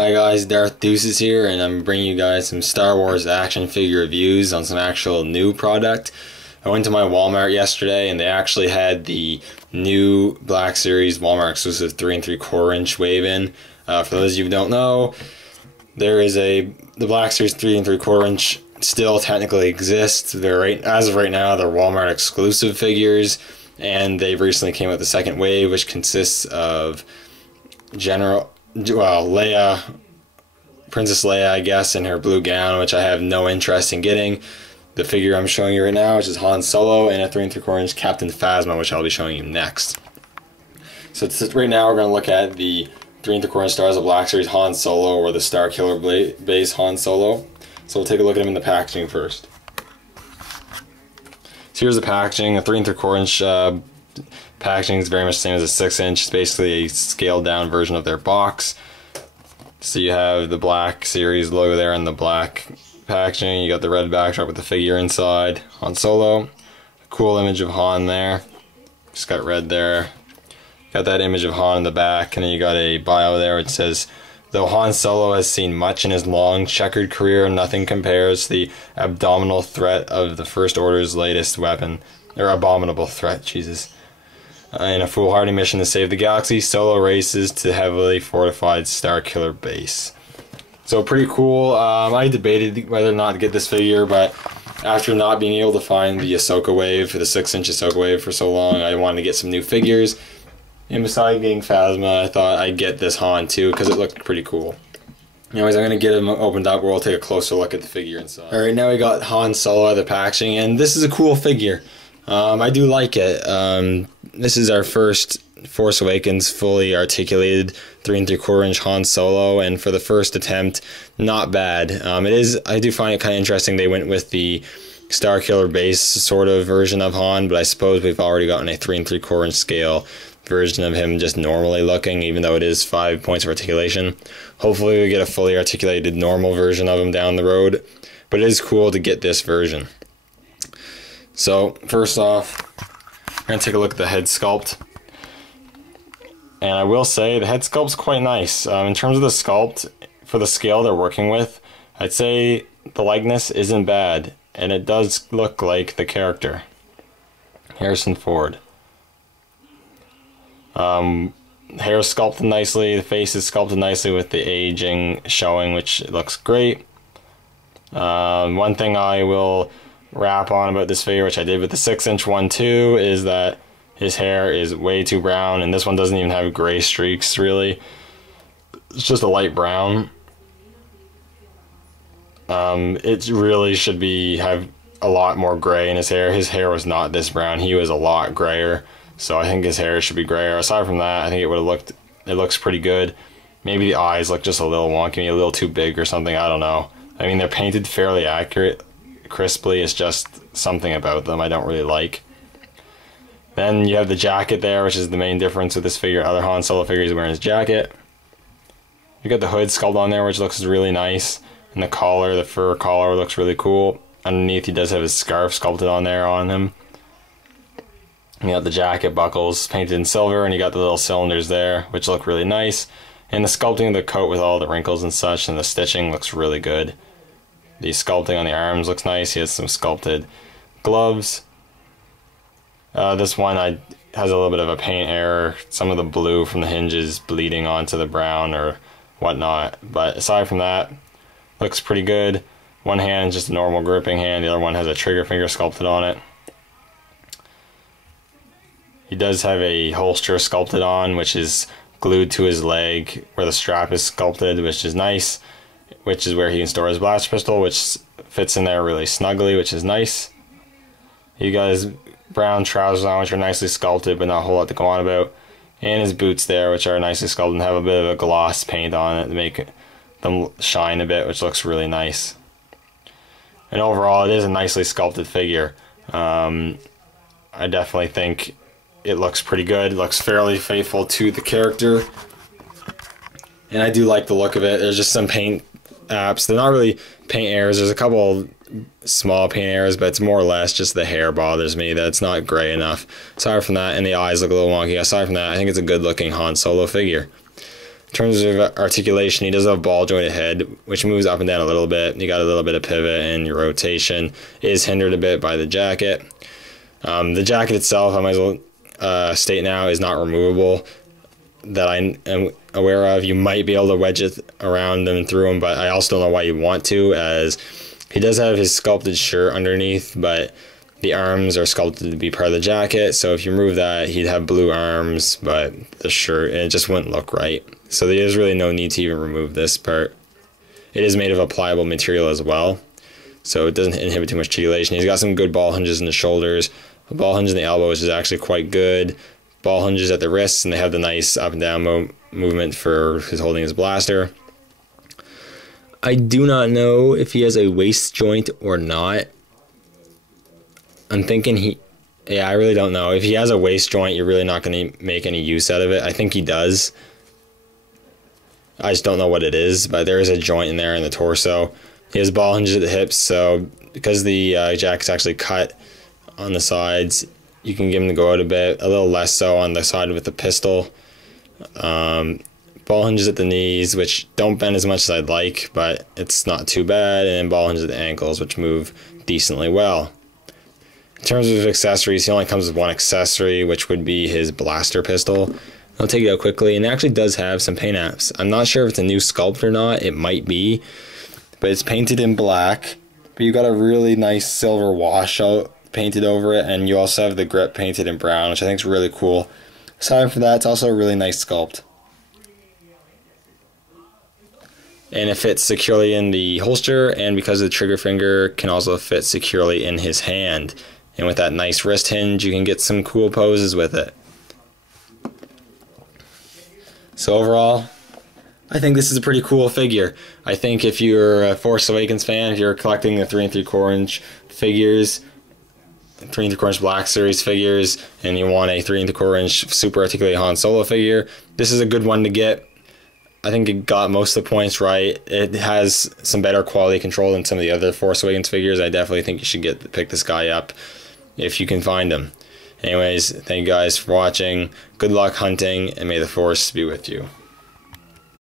Hi guys, Darth Deuces here, and I'm bringing you guys some Star Wars action figure reviews on some actual new product. I went to my Walmart yesterday and they actually had the new Black Series Walmart exclusive 3 3/4 inch wave-in. For those of you who don't know, the Black Series 3 3/4 inch still technically exists. As of right now, they're Walmart exclusive figures, and they recently came out with the second wave, which consists of Leia, Princess Leia, I guess, in her blue gown, which I have no interest in getting. The figure I'm showing you right now, which is Han Solo, and a 3 3/4 inch Captain Phasma, which I'll be showing you next. So right now we're going to look at the 3 3/4 inch Star Wars Black Series Han Solo, or the Starkiller base Han Solo. So we'll take a look at him in the packaging first. So here's the packaging. A 3 3/4 inch packaging is very much the same as a 6 inch. It's basically a scaled down version of their box. So you have the Black Series logo there in the black packaging. You got the red backdrop with the figure inside, Han Solo. A cool image of Han there. Just got red there. Got that image of Han in the back, and then you got a bio there which says, though Han Solo has seen much in his long checkered career, nothing compares to the abdominal threat of the First Order's latest weapon. Or abominable threat, Jesus. In a foolhardy mission to save the galaxy, Solo races to heavily fortified Starkiller base. So pretty cool. I debated whether or not to get this figure, but after not being able to find the Ahsoka wave, the 6 inch Ahsoka wave for so long, I wanted to get some new figures. And besides getting Phasma, I thought I'd get this Han too, because it looked pretty cool. Anyways, I'm going to get him opened up where we'll take a closer look at the figure inside. Alright, now we got Han Solo out of the packaging, and this is a cool figure. I do like it. This is our first Force Awakens fully articulated 3 3/4 inch Han Solo, and for the first attempt, not bad. I do find it kind of interesting they went with the Starkiller base sort of version of Han, but I suppose we've already gotten a 3 3/4 inch scale version of him just normally looking, even though it is 5 points of articulation. Hopefully we get a fully articulated normal version of him down the road, but it is cool to get this version. So first off, we're going to take a look at the head sculpt. And I will say the head sculpt's quite nice. In terms of the sculpt, for the scale they're working with, I'd say the likeness isn't bad. And it does look like the character, Harrison Ford. Hair is sculpted nicely, the face is sculpted nicely with the aging showing, which looks great. One thing I will rap on about this figure, which I did with the 6 inch one too, is that his hair is way too brown, and this one doesn't even have gray streaks really. It's just a light brown. It really should have a lot more gray in his hair. His hair was not this brown. He was a lot grayer, so I think his hair should be grayer. Aside from that, I think it looks pretty good. Maybe the eyes look just a little wonky, maybe a little too big or something, I don't know. I mean, they're painted fairly accurate, crisply. It's just something about them I don't really like. Then you have the jacket there, which is the main difference with this figure. Other Han Solo figures wearing his jacket. You got the hood sculpt on there, which looks really nice, and the collar, the fur collar, looks really cool. Underneath he does have his scarf sculpted on there on him. You got the jacket buckles painted in silver, and you got the little cylinders there, which look really nice. And the sculpting of the coat with all the wrinkles and such, and the stitching looks really good. The sculpting on the arms looks nice. He has some sculpted gloves. This one has a little bit of a paint error. Some of the blue from the hinges bleeding onto the brown or whatnot. But aside from that, looks pretty good. One hand is just a normal gripping hand. The other one has a trigger finger sculpted on it. He does have a holster sculpted on, which is glued to his leg where the strap is sculpted, which is nice. Which is where he can store his blast pistol, which fits in there really snugly, which is nice. He got his brown trousers on, which are nicely sculpted, but not a whole lot to go on about. And his boots there, which are nicely sculpted and have a bit of a gloss paint on it to make them shine a bit, which looks really nice. And overall, it is a nicely sculpted figure. I definitely think it looks pretty good. It looks fairly faithful to the character. And I do like the look of it. There's just some paint apps. They're not really paint errors. There's a couple small paint errors, but it's more or less just the hair bothers me, that it's not gray enough. Aside from that, and the eyes look a little wonky. Aside from that, I think it's a good looking Han Solo figure. In terms of articulation, he does have a ball jointed head, which moves up and down a little bit. You got a little bit of pivot, and your rotation is hindered a bit by the jacket. The jacket itself, I might as well state now, is not removable that I am aware of. You might be able to wedge it around and through him, but I also don't know why you want to, as he does have his sculpted shirt underneath, but the arms are sculpted to be part of the jacket, so if you remove that, he'd have blue arms, but the shirt, it just wouldn't look right. So there's really no need to even remove this part. It is made of a pliable material as well, so it doesn't inhibit too much articulation. He's got some good ball hinges in the shoulders. The ball hinge in the elbows is actually quite good. Ball hinges at the wrists, and they have the nice up and down movement for his holding his blaster. I do not know if he has a waist joint or not. I'm thinking yeah, I really don't know. If he has a waist joint, you're really not going to make any use out of it. I think he does. I just don't know what it is, but there is a joint in there in the torso. He has ball hinges at the hips, so because the jacket's actually cut on the sides, you can get him to go out a bit, a little less so on the side with the pistol. Ball hinges at the knees, which don't bend as much as I'd like, but it's not too bad, and ball hinges at the ankles, which move decently well. In terms of accessories, he only comes with one accessory, which would be his blaster pistol. I'll take it out quickly, and it actually does have some paint apps. I'm not sure if it's a new sculpt or not. It might be, but it's painted in black, but you got a really nice silver washout painted over it, and you also have the grip painted in brown, which I think is really cool. Aside from that, it's also a really nice sculpt. And it fits securely in the holster, and because the trigger finger can also fit securely in his hand. And with that nice wrist hinge, you can get some cool poses with it. So overall, I think this is a pretty cool figure. I think if you're a Force Awakens fan, if you're collecting the 3 3/4 inch figures, 3 3/4 inch Black Series figures, and you want a 3 3/4 inch super articulated Han Solo figure, this is a good one to get. I think it got most of the points right. It has some better quality control than some of the other Force Awakens figures. I definitely think you should pick this guy up if you can find him. Anyways, thank you guys for watching. Good luck hunting, and may the Force be with you.